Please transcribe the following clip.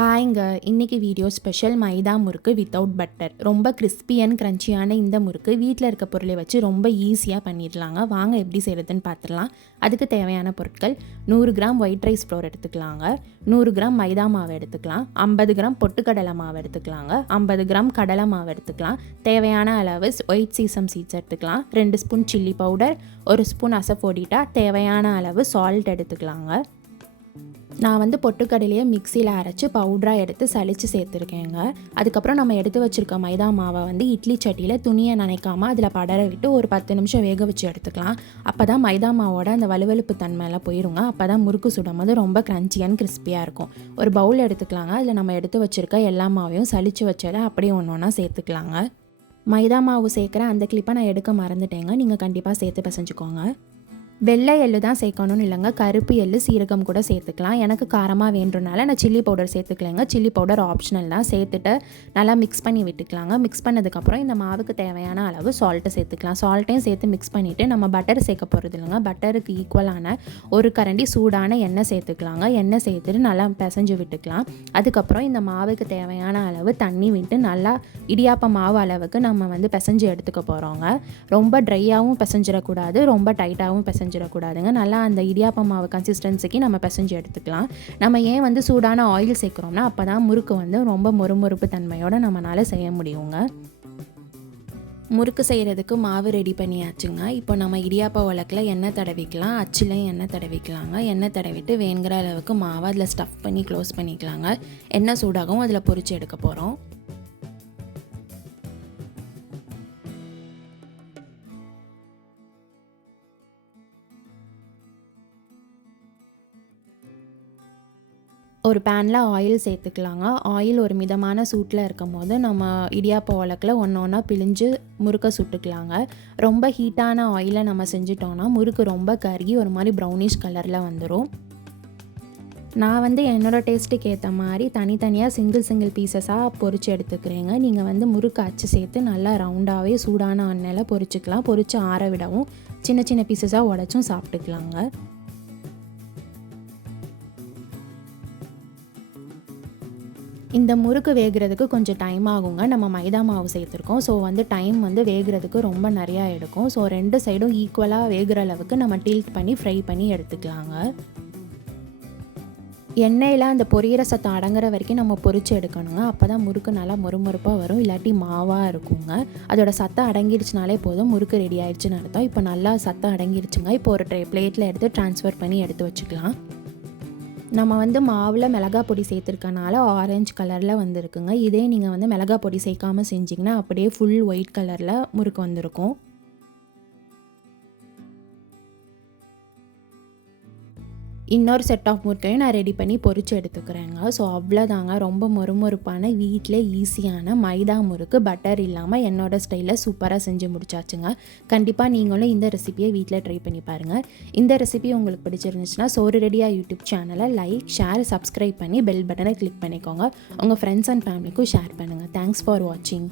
ஹாய்ங்க, இன்றைக்கி video special மைதா முறுக்கு without butter. ரொம்ப கிறிஸ்பி அண்ட் க்ரன்ச்சியான இந்த முறுக்கு வீட்டில் இருக்க பொருளை வச்சு ரொம்ப ஈஸியாக பண்ணிடலாங்க. வாங்க எப்படி செய்கிறதுன்னு பார்த்துடலாம். அதுக்கு தேவையான பொருட்கள்: 100 கிராம் ஒயிட் ரைஸ் ஃப்ளோர் எடுத்துக்கலாங்க, 100 கிராம் மைதா மாவு எடுத்துக்கலாம், 50 கிராம் பொட்டுக்கடலை மாவு எடுத்துக்கலாங்க, 50 கிராம் கடலை மாவு எடுத்துக்கலாம், தேவையான அளவு ஒயிட் சீசம் சீட்ஸ் எடுத்துக்கலாம், 2 ஸ்பூன் சில்லி பவுடர், 1 ஸ்பூன் அசஃபோடிட்டா, தேவையான அளவு சால்ட் எடுத்துக்கலாங்க. நான் பொட்டுக்கடலையை மிக்சியில் அரைச்சி பவுடராக எடுத்து சளிச்சு சேர்த்துருக்கேங்க. அதுக்கப்புறம் நம்ம எடுத்து வச்சுருக்க மைதா மாவை இட்லி சட்டியில் துணியை நனைக்காமல் அதில் படர விட்டு ஒரு 10 நிமிஷம் வேக வச்சு எடுத்துக்கலாம். அப்போ தான் மைதா மாவோட அந்த வலுவலுப்பு தன்மையெல்லாம் போயிருங்க. அப்போ தான் முறுக்கு சுடும் போது ரொம்ப க்ரன்ச்சி அண்ட் கிறிஸ்பியாக இருக்கும். ஒரு பவுல் எடுத்துக்கலாங்க. அதில் நம்ம எடுத்து வச்சுருக்க எல்லா மாவையும் சளிச்சு வச்சதை அப்படியே ஒன்று ஒன்றா சேர்த்துக்கலாங்க. மைதா மாவு சேர்க்குற அந்த கிளிப்பை நான் எடுக்க மறந்துட்டேங்க. நீங்கள் கண்டிப்பாக சேர்த்து பிசைஞ்சுக்கோங்க. வெள்ளை எள்ளு தான் சேர்க்கணும்னு இல்லைங்க, கருப்பு எள்ளு சீரகம் கூட சேர்த்துக்கலாம். எனக்கு காரமாக வேண்டுனால நான் சில்லி பவுடர் சேர்த்துக்கலைங்க. சில்லி பவுடர் ஆப்ஷனல் தான். சேர்த்துட்டு நல்லா மிக்ஸ் பண்ணி விட்டுக்கலாங்க. மிக்ஸ் பண்ணதுக்கப்புறம் இந்த மாவுக்கு தேவையான அளவு சால்ட்டு சேர்த்துக்கலாம். சால்ட்டையும் சேர்த்து மிக்ஸ் பண்ணிவிட்டு நம்ம பட்டர் சேர்க்க போகிறது இல்லைங்க. பட்டருக்கு ஈக்குவலான ஒரு கரண்டி சூடான எண்ணெய் சேர்த்துக்கலாங்க. எண்ணெய் சேர்த்துட்டு நல்லா பிசைஞ்சு விட்டுக்கலாம். அதுக்கப்புறம் இந்த மாவுக்கு தேவையான அளவு தண்ணி விட்டு நல்லா இடியாப்ப மாவு அளவுக்கு நம்ம பிசைஞ்சு எடுத்துக்க போகிறோங்க. ரொம்ப ட்ரையாகவும் பிசைஞ்சிடக்கூடாது, ரொம்ப டைட்டாகவும் பிசைஞ்சிடக்கூடாதுங்க. நல்லா அந்த இடியாப்ப மாவு கன்சிஸ்டன்சிக்கு நம்ம பிசைஞ்சு எடுத்துக்கலாம். நம்ம ஏன் சூடான ஆயில் சேர்க்குறோம்னா அப்போ தான் முறுக்கு ரொம்ப மொறுமொறுப்பு தன்மையோடு நம்மளால் செய்ய முடியுங்க. முறுக்கு செய்கிறதுக்கு மாவு ரெடி பண்ணியாச்சுங்க. இப்போ நம்ம இடியாப்ப உலக்கில் எண்ணெய் தடவிக்கலாம், அச்சிலையும் எண்ணெய் தடவிக்கலாங்க. எண்ணெய் தடவிட்டு வேணுங்கிற அளவுக்கு மாவை அதில் ஸ்டஃப் பண்ணி க்ளோஸ் பண்ணிக்கலாங்க. எண்ணெய் சூடாகவும் அதில் பொரிச்சு எடுக்க போகிறோம். ஒரு பேனில் ஆயில் சேர்த்துக்கலாங்க. ஆயில் ஒரு மிதமான சூட்டில் இருக்கும் போது நம்ம இடியாப்ப உலக்கில் ஒன்று ஒன்றா பிழிஞ்சு முறுக்கை சுட்டுக்கலாங்க. ரொம்ப ஹீட்டான ஆயிலை நம்ம செஞ்சிட்டோன்னா முறுக்கு ரொம்ப கருகி ஒரு மாதிரி ப்ரௌனிஷ் கலரில் வந்துடும். நான் என்னோடய டேஸ்ட்டுக்கு ஏற்ற மாதிரி தனித்தனியாக சிங்கிள் பீசஸாக பொரித்து எடுத்துக்கிறேங்க. நீங்கள் முறுக்கு அச்சு சேர்த்து நல்லா ரவுண்டாகவே சூடான எண்ணெயில் பொரிச்சிக்கலாம். பொரித்து ஆற விடவும் சின்ன சின்ன பீசஸாக உடைச்சும் சாப்பிட்டுக்கலாங்க. இந்த முறுக்கு வேகிறதுக்கு கொஞ்சம் டைம் ஆகுங்க. நம்ம மைதா மாவு சேர்த்துருக்கோம். ஸோ டைம் வேகிறதுக்கு ரொம்ப நிறையா எடுக்கும். ஸோ 2 சைடும் ஈக்குவலாக வேகிற அளவுக்கு நம்ம டில்ட் பண்ணி ஃப்ரை பண்ணி எடுத்துக்கலாங்க. எண்ணெயில் அந்த பொரியிற சத்தம் அடங்குற வரைக்கும் நம்ம பொரித்து எடுக்கணுங்க. அப்போ தான் முறுக்கு நல்லா மொறுமொறுப்பாக வரும், இல்லாட்டி மாவாக இருக்குங்க. அதோட சத்தம் அடங்கிடுச்சுனாலே போதும், முறுக்கு ரெடி ஆயிடுச்சுன்னு அர்த்தம். இப்போ நல்லா சத்தம் அடங்கிடுச்சுங்க. இப்போ ஒரு பிளேட்டில் எடுத்து ட்ரான்ஸ்ஃபர் பண்ணி எடுத்து வச்சுக்கலாம். நம்ம மாவில் மிளகா பொடி சேர்த்துருக்கனால ஆரஞ்சு கலரில் வந்திருக்குங்க. இதே நீங்கள் மிளகா பொடி சேர்க்காமல் செஞ்சிங்கன்னா அப்படியே ஃபுல் ஒயிட் கலரில் முறுக்கு வந்திருக்கும். இன்னொரு செட் ஆஃப் முறுக்கையும் நான் ரெடி பண்ணி பொரித்து எடுத்துக்கிறேங்க. ஸோ அவ்வளோதாங்க, ரொம்ப மொறுமொறுப்பான வீட்டில் ஈஸியான மைதா முறுக்கு பட்டர் இல்லாமல் என்னோடய ஸ்டைலில் சூப்பராக செஞ்சு முடிச்சாச்சுங்க. கண்டிப்பாக நீங்களும் இந்த ரெசிபியை வீட்டில் ட்ரை பண்ணி பாருங்கள். இந்த ரெசிபி உங்களுக்கு பிடிச்சிருந்துச்சுன்னா Sooru-Ready-ah யூடியூப் சேனலை லைக், ஷேர், சப்ஸ்கிரைப் பண்ணி பெல் பட்டனை கிளிக் பண்ணிக்கோங்க. உங்கள் ஃப்ரெண்ட்ஸ் அண்ட் ஃபேமிலிக்கும் ஷேர் பண்ணுங்கள். தேங்க்ஸ் ஃபார் வாட்சிங்.